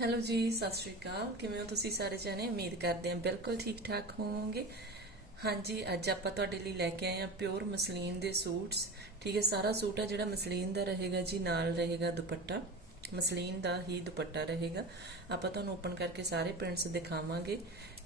Hello ਜੀ, ਸਤਿ ਸ਼੍ਰੀ ਅਕਾਲ। ਕਿਵੇਂ ਹੋ ਤੁਸੀਂ ਸਾਰੇ ਜਣੇ? ਉਮੀਦ ਕਰਦੇ ਹਾਂ ਬਿਲਕੁਲ ਠੀਕ ਠਾਕ ਹੋਵੋਗੇ। ਹਾਂਜੀ, ਅੱਜ ਆਪਾਂ ਤੁਹਾਡੇ ਲਈ ਲੈ ਕੇ ਆਏ ਹਾਂ ਪਿਓਰ ਮਸਲੀਨ ਦੇ ਸੂਟਸ। ਠੀਕ ਹੈ, ਸਾਰਾ ਸੂਟ ਆ ਜਿਹੜਾ ਮਸਲੀਨ ਦਾ ਰਹੇਗਾ ਜੀ, ਨਾਲ ਰਹੇਗਾ ਦੁਪੱਟਾ। ਮਸਲੀਨ ਦਾ ਹੀ ਦੁਪੱਟਾ ਰਹੇਗਾ। ਆਪਾਂ ਤੁਹਾਨੂੰ ਓਪਨ ਕਰਕੇ ਸਾਰੇ ਪ੍ਰਿੰਟਸ ਦਿਖਾਵਾਂਗੇ।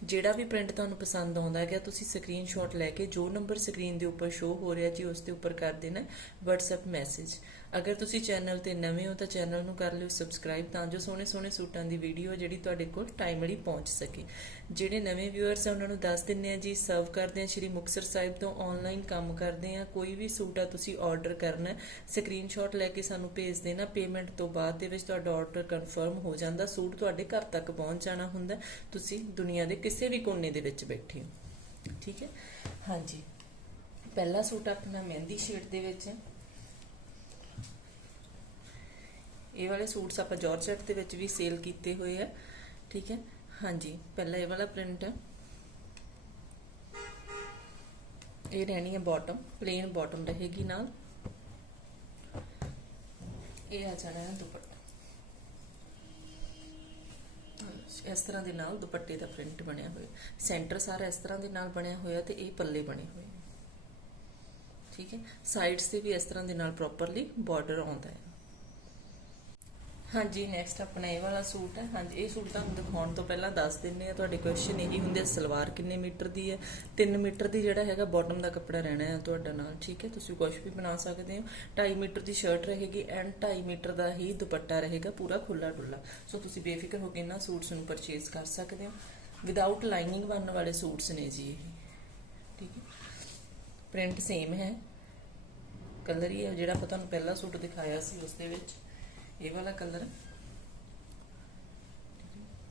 ਜਿਹੜਾ ਵੀ ਪ੍ਰਿੰਟ ਤੁਹਾਨੂੰ ਪਸੰਦ ਆਉਂਦਾ ਹੈਗਾ, ਤੁਸੀਂ ਸਕਰੀਨਸ਼ਾਟ ਲੈ ਕੇ ਜੋ ਨੰਬਰ ਸਕਰੀਨ ਦੇ ਉੱਪਰ ਸ਼ੋ ਹੋ ਰਿਹਾ ਜੀ, ਉਸ ਦੇ ਉੱਪਰ ਕਰ ਦੇਣਾ WhatsApp ਮੈਸੇਜ ਅਗਰ ਤੁਸੀਂ ਚੈਨਲ ਤੇ ਨਵੇਂ ਹੋ ਤਾਂ ਚੈਨਲ ਨੂੰ ਕਰ ਲਿਓ ਸਬਸਕ੍ਰਾਈਬ ਤਾਂ ਜੋ ਸੋਹਣੇ ਸੋਹਣੇ ਸੂਟਾਂ ਦੀ ਵੀਡੀਓ ਜਿਹੜੀ ਤੁਹਾਡੇ ਕੋਲ ਟਾਈਮਲੀ ਪਹੁੰਚ ਸਕੇ। ਜਿਹੜੇ ਨਵੇਂ ਵਿਊਅਰਸ ਆ, ਉਹਨਾਂ ਨੂੰ ਦੱਸ ਦਿੰਨੇ ਆ ਜੀ ਸਰਵ ਕਰਦੇ ਆ ਸ਼੍ਰੀ ਮੁਕਤਸਰ ਸਾਹਿਬ ਤੋਂ ਆਨਲਾਈਨ ਕੰਮ ਕਰਦੇ ਆ। ਕੋਈ ਵੀ ਸੂਟ ਆ ਤੁਸੀਂ ਆਰਡਰ ਕਰਨਾ ਹੈ ਸਕਰੀਨਸ਼ਾਟ ਲੈ ਕੇ ਸਾਨੂੰ ਭੇਜ ਦੇਣਾ। ਪੇਮੈਂਟ ਤੋਂ ਬਾਅਦ ਦੇ ਵਿੱਚ ਤੁਹਾਡਾ ਆਰਡਰ ਕਨਫਰਮ ਹੋ ਜਾਂਦਾ। ਸੂਟ ਤੁਹਾਡੇ ਘਰ ਤੱਕ ਪਹੁੰਚ ਜਾਣਾ ਹੁੰਦਾ। ਤੁਸੀਂ ਦੁਨੀਆ ਦੇ ਕਿਸ ਵੀ ਕੋਨੇ ਦੇ ਵਿੱਚ ਬੈਠੇ ਹੋ। ਠੀਕ ਹੈ? ਹਾਂਜੀ। ਪਹਿਲਾ ਸੂਟ ਆਪਣਾ ਮਹਿੰਦੀ ਸ਼ੇਡ ਦੇ ਵਿੱਚ ਹੈ। ਇਹ ਵਾਲੇ ਸੂਟਸ ਆਪਾਂ ਜਾਰਜਟ ਦੇ ਵਿੱਚ ਵੀ ਸੇਲ ਕੀਤੇ ਹੋਏ ਆ। ਠੀਕ ਹੈ? ਹਾਂਜੀ। ਪਹਿਲਾ ਇਹ ਵਾਲਾ ਪ੍ਰਿੰਟ ਹੈ। ਇਹ ਰਹਿਣੀ ਹੈ ਬਾਟਮ ਪਲੇਨ ਬਾਟਮ ਰਹੇਗੀ ਨਾਲ। ਇਹ ਆ ਜਾਣਾ ਹੈ ਦੁਪੱਟਾ। ਇਸ ਤਰ੍ਹਾਂ ਦੇ ਨਾਲ ਦੁਪੱਟੇ ਦਾ ਪ੍ਰਿੰਟ ਬਣਿਆ ਹੋਇਆ। ਸੈਂਟਰ ਸਾਰਾ ਇਸ ਤਰ੍ਹਾਂ ਦੇ ਨਾਲ ਬਣਿਆ ਹੋਇਆ ਤੇ ਇਹ ਪੱਲੇ ਬਣੇ ਹੋਏ। ਠੀਕ ਹੈ? ਸਾਈਡਸ ਤੇ ਵੀ ਇਸ ਤਰ੍ਹਾਂ ਦੇ ਨਾਲ ਪ੍ਰੋਪਰਲੀ ਬਾਰਡਰ ਆਉਂਦਾ ਹੈ। ਹਾਂਜੀ ਨੈਕਸਟ ਆਪਣਾ ਇਹ ਵਾਲਾ ਸੂਟ ਹੈ। ਹਾਂਜੀ ਇਹ ਸੂਟ ਤੁਹਾਨੂੰ ਦਿਖਾਉਣ ਤੋਂ ਪਹਿਲਾਂ ਦੱਸ ਦਿੰਨੇ ਆ ਤੁਹਾਡੇ ਕੁਐਸਚਨ ਇਹੀ ਹੁੰਦੇ ਆ, ਸਲਵਾਰ ਕਿੰਨੇ ਮੀਟਰ ਦੀ ਹੈ? 3 ਮੀਟਰ ਦੀ ਜਿਹੜਾ ਹੈਗਾ ਬਾਟਮ ਦਾ ਕੱਪੜਾ ਰਹਿਣਾ ਹੈ ਤੁਹਾਡਾ ਨਾਲ ਠੀਕ ਹੈ? ਤੁਸੀਂ ਕੁਝ ਵੀ ਬਣਾ ਸਕਦੇ ਹੋ। 2.5 ਮੀਟਰ ਦੀ ਸ਼ਰਟ ਰਹੇਗੀ ਐਂਡ 2.5 ਮੀਟਰ ਦਾ ਹੀ ਦੁਪੱਟਾ ਰਹੇਗਾ ਪੂਰਾ ਖੁੱਲਾ ਡੁੱਲਾ ਸੋ ਤੁਸੀਂ ਬੇਫਿਕਰ ਹੋ ਕੇ ਇਹਨਾਂ ਸੂਟਸ ਨੂੰ ਪਰਚੇਸ ਕਰ ਸਕਦੇ ਹੋ। ਵਿਦਆਊਟ ਲਾਈਨਿੰਗ ਬਣਨ ਵਾਲੇ ਸੂਟਸ ਨੇ ਜੀ ਇਹ। ਠੀਕ ਹੈ? ਪ੍ਰਿੰਟ ਸੇਮ ਹੈ। ਕਲਰ ਹੀ ਹੈ ਜਿਹੜਾ ਆਪਾਂ ਤੁਹਾਨੂੰ ਪਹਿਲਾ ਸੂਟ ਦਿਖਾਇਆ ਸੀ ਉਸ ਦੇ ਵਿੱਚ। ਇਹ ਵਾਲਾ ਕਲਰ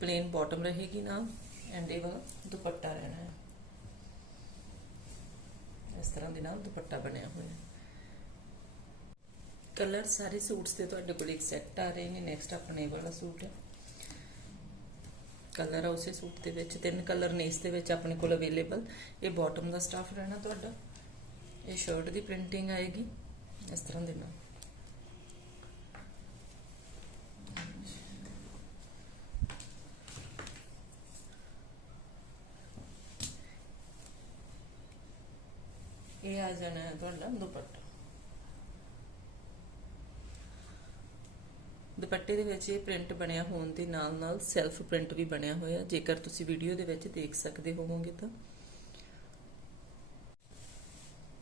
ਪਲੇਨ ਬਾਟਮ ਰਹੇਗੀ ਨਾਲ ਐਂਡ ਇਹ ਵਾਲਾ ਦੁਪੱਟਾ ਰਹਿਣਾ ਹੈ। ਇਸ ਤਰ੍ਹਾਂ ਦੇ ਨਾਲ ਦੁਪੱਟਾ ਬਣਿਆ ਹੋਇਆ ਹੈ। ਕਲਰ ਸਾਰੇ ਸੂਟਸ ਦੇ ਤੁਹਾਡੇ ਕੋਲ ਇੱਕ ਸੈੱਟ ਆ ਰਹੇ ਨੇ। ਨੈਕਸਟ ਆਪਣਾ ਇਹ ਵਾਲਾ ਸੂਟ ਹੈ। ਕਲਰ ਆ ਉਸੇ ਸੂਟ ਦੇ ਵਿੱਚ। ਤਿੰਨ ਕਲਰ ਨੇ ਇਸ ਦੇ ਵਿੱਚ ਆਪਣੇ ਕੋਲ ਅਵੇਲੇਬਲ ਇਹ ਬਾਟਮ ਦਾ ਸਟਾਫ ਰਹਿਣਾ ਤੁਹਾਡਾ। ਇਹ ਸ਼ਰਟ ਦੀ ਪ੍ਰਿੰਟਿੰਗ ਆਏਗੀ। ਇਸ ਤਰ੍ਹਾਂ ਦੇ ਨਾਲ। ਜਾਣਾ ਹੈ ਤੁਹਾਡਾ ਦੁਪੱਟਾ ਦੁਪੱਟੇ ਦੇ ਵਿੱਚ ਇਹ ਪ੍ਰਿੰਟ ਬਣਿਆ ਹੋਣ ਦੇ ਨਾਲ ਨਾਲ ਸੈਲਫ ਪ੍ਰਿੰਟ ਵੀ ਬਣਿਆ ਹੋਇਆ। ਜੇਕਰ ਤੁਸੀਂ ਵੀਡੀਓ ਦੇ ਵਿੱਚ ਦੇਖ ਸਕਦੇ ਹੋਵੋਗੇ ਤਾਂ।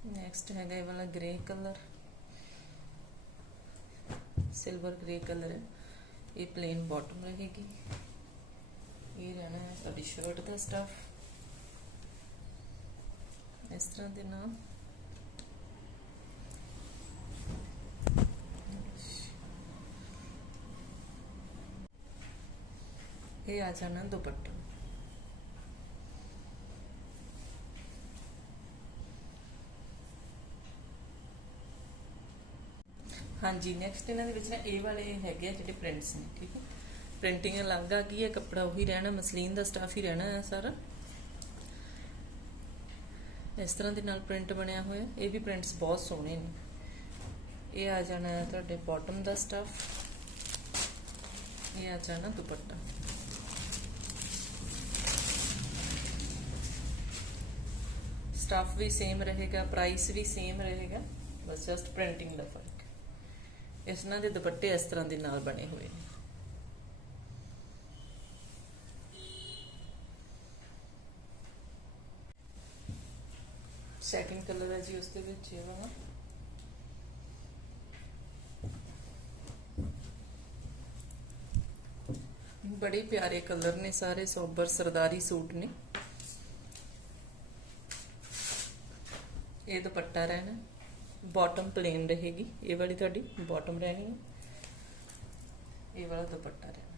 ਨੈਕਸਟ ਹੈਗਾ ਇਹ ਵਾਲਾ grey colour silver grey colour ਹੈ। ਇਹ ਪਲੇਨ ਬਾਟਮ ਰਹੇਗੀ। ਇਹ ਰਹਿਣਾ ਹੈ ਤੁਹਾਡੀ ਸ਼ਰਟ ਦਾ ਸਟਫ ਇਸ ਤਰ੍ਹਾਂ ਦੇ ਨਾਲ। ਇਹ ਆ ਜਾਣਾ ਦੁਪੱਟਾ ਹਾਂਜੀ ਨੈਕਸਟ ਇਹਨਾਂ ਦੇ ਵਿੱਚ ਨਾ ਇਹ ਵਾਲੇ ਹੈਗੇ ਆ ਜਿਹੜੇ ਪ੍ਰਿੰਟਸ ਨੇ, ਠੀਕ ਹੈ ਪ੍ਰਿੰਟਿੰਗ ਅਲੱਗ ਆ ਗਈ ਹੈ, ਕੱਪੜਾ ਉਹੀ ਰਹਿਣਾ, ਮਸਲੀਨ ਦਾ ਸਟਾਫ ਹੀ ਰਹਿਣਾ ਹੈ ਸਾਰਾ। ਇਸ ਤਰ੍ਹਾਂ ਦੇ ਨਾਲ ਪ੍ਰਿੰਟ ਬਣਿਆ ਹੋਇਆ, ਇਹ ਵੀ ਪ੍ਰਿੰਟਸ ਬਹੁਤ ਸੋਹਣੇ ਨੇ। ਇਹ ਆ ਜਾਣਾ ਤੁਹਾਡੇ ਬਾਟਮ ਦਾ ਸਟਾਫ ਇਹ ਆ ਜਾਣਾ ਦੁਪੱਟਾ। ਸਟਾਫ ਵੀ ਸੇਮ ਰਹੇਗਾ ਪ੍ਰਾਈਸ ਵੀ ਸੇਮ ਰਹੇਗਾ, ਬਸ ਜਸਟ ਪ੍ਰਿੰਟਿੰਗ ਦਾ ਫ਼ਰਕ। ਇਸ ਨਾਲ ਦੇ ਦੁਪੱਟੇ ਇਸ ਤਰ੍ਹਾਂ ਦੇ ਨਾਲ ਬਣੇ ਹੋਏ ਨੇ। ਸੈਕਿੰਡ ਕਲਰ ਹੈ ਜੀ ਉਸ ਦੇ ਵਿੱਚ ਇਹ ਵਾਲਾ। ਬੜੇ ਪਿਆਰੇ ਕਲਰ ਨੇ ਸਾਰੇ, ਸੋਬਰ ਸਰਦਾਰੀ ਸੂਟ ਨੇ। ਇਹ ਦੁਪੱਟਾ ਰਹਿਣਾ ਬਾਟਮ ਪਲੇਨ ਰਹੇਗੀ। ਇਹ ਵਾਲੀ ਤੁਹਾਡੀ ਬਾਟਮ ਰਹਿਣੀ ਹੈ। ਇਹ ਵਾਲਾ ਦੁਪੱਟਾ ਰਹਿਣਾ।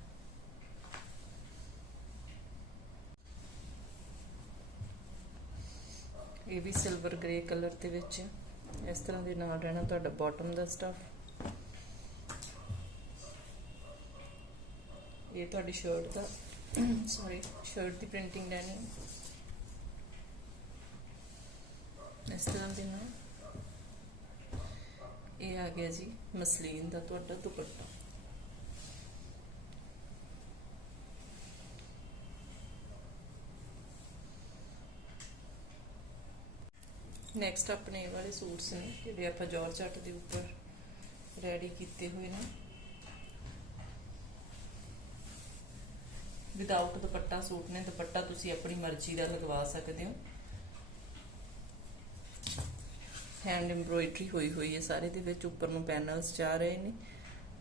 ਇਹ ਵੀ ਸਿਲਵਰ ਗ੍ਰੇ ਕਲਰ ਦੇ ਵਿੱਚ ਇਸ ਤਰ੍ਹਾਂ ਦੇ ਨਾਲ ਰਹਿਣਾ ਤੁਹਾਡਾ ਬਾਟਮ ਦਾ ਸਟਫ ਇਹ ਤੁਹਾਡੀ ਸ਼ਰਟ ਦਾ ਸੌਰੀ ਸ਼ਰਟ ਦੀ ਪ੍ਰਿੰਟਿੰਗ ਰਹਿਣੀ ਹੈ। ਇਸ ਤਰ੍ਹਾਂ ਦੇ ਨਾਲ ਇਹ ਆ ਗਿਆ ਜੀ ਮਸਲੀਨ ਦਾ ਤੁਹਾਡਾ ਦੁਪੱਟਾ। ਨੈਕਸਟ ਆਪਣੇ ਵਾਲੇ ਸੂਟਸ ਨੇ, ਜਿਹੜੇ ਆਪਾਂ ਜੋਰਜੱਟ ਦੇ ਉੱਪਰ ਰੈਡੀ ਕੀਤੇ ਹੋਏ ਨੇ। ਵਿਦਆਊਟ ਦੁਪੱਟਾ ਸੂਟ ਨੇ, ਦੁਪੱਟਾ ਤੁਸੀਂ ਆਪਣੀ ਮਰਜ਼ੀ ਦਾ ਲਗਵਾ ਸਕਦੇ ਹੋ। ਹੈਂਡ ਐਮਬ੍ਰੋਇਡਰੀ ਹੋਈ ਹੋਈ ਹੈ। ਸਾਰੇ ਦੇ ਵਿੱਚ ਉੱਪਰ ਨੂੰ ਪੈਨਲਸ ਜਾ ਰਹੇ ਨੇ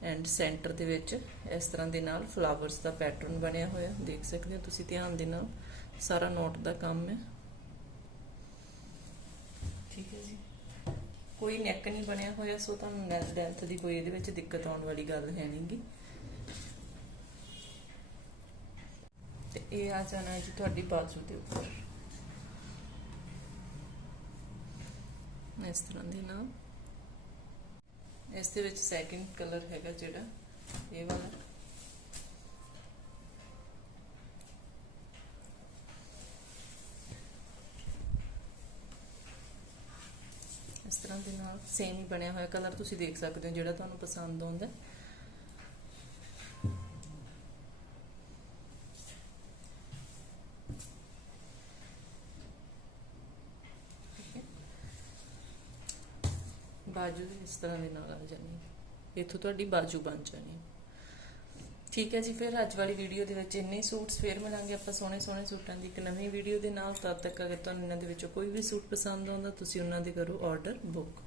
ਐਂਡ ਸੈਂਟਰ ਦੇ ਵਿੱਚ ਇਸ ਤਰ੍ਹਾਂ ਦੇ ਨਾਲ ਫਲਾਵਰਸ ਦਾ ਪੈਟਰਨ ਬਣਿਆ ਹੋਇਆ। ਦੇਖ ਸਕਦੇ ਹੋ ਤੁਸੀਂ ਧਿਆਨ ਦੇ ਨਾਲ, ਸਾਰਾ ਨੋਟ ਦਾ ਕੰਮ ਹੈ। ਠੀਕ ਹੈ ਜੀ। ਕੋਈ ਨੈਕ ਨਹੀਂ ਬਣਿਆ ਹੋਇਆ, ਸੋ ਤੁਹਾਨੂੰ ਨੈਕ ਲੈਂਥ ਦੀ ਕੋਈ ਇਹਦੇ ਵਿੱਚ ਦਿੱਕਤ ਆਉਣ ਵਾਲੀ ਗੱਲ ਹੈ ਨਹੀਂਗੀ ਤੇ ਇਹ ਆ ਜਾਣਾ ਜੀ ਤੁਹਾਡੀ ਬਾਜੂ ਦੇ ਉੱਪਰ। ਇਸ ਤਰ੍ਹਾਂ ਦੇ ਨਾਲ ਇਸ ਦੇ ਵਿੱਚ ਸੈਕਿੰਡ ਕਲਰ ਹੈਗਾ ਜਿਹੜਾ, ਇਹ ਵਾਲਾ। ਇਸ ਤਰ੍ਹਾਂ ਦੇ ਨਾਲ ਸੇਮ ਹੀ ਬਣਿਆ ਹੋਇਆ ਕਲਰ ਤੁਸੀਂ ਦੇਖ ਸਕਦੇ ਹੋ ਜਿਹੜਾ ਤੁਹਾਨੂੰ ਪਸੰਦ ਆਉਂਦਾ ਠੀਕ ਹੈ। ਬਾਜੂ ਵੀ ਇਸ ਤਰ੍ਹਾਂ ਦੇ ਨਾਲ ਆ ਜਾਣੀ ਇੱਥੋਂ ਤੁਹਾਡੀ ਬਾਜੂ ਬਣ ਜਾਣੀ ਠੀਕ ਹੈ ਜੀ, ਫਿਰ ਅੱਜ ਵਾਲੀ ਵੀਡੀਓ ਦੇ ਵਿੱਚ ਇੰਨੇ ਸੂਟਸ ਫੇਰ ਮਿਲਾਂਗੇ ਆਪਾਂ ਸੋਹਣੇ ਸੋਹਣੇ ਸੂਟਾਂ ਦੀ। ਇੱਕ ਨਵੀਂ ਵੀਡੀਓ ਦੇ ਨਾਲ ਤਦ ਤੱਕ ਅਗਰ ਤੁਹਾਨੂੰ ਇਹਨਾਂ ਦੇ ਵਿੱਚੋਂ ਕੋਈ ਵੀ ਸੂਟ ਪਸੰਦ ਆਉਂਦਾ, ਤੁਸੀਂ ਉਹਨਾਂ ਦੇ ਕਰੋ ਆਰਡਰ ਬੁੱਕ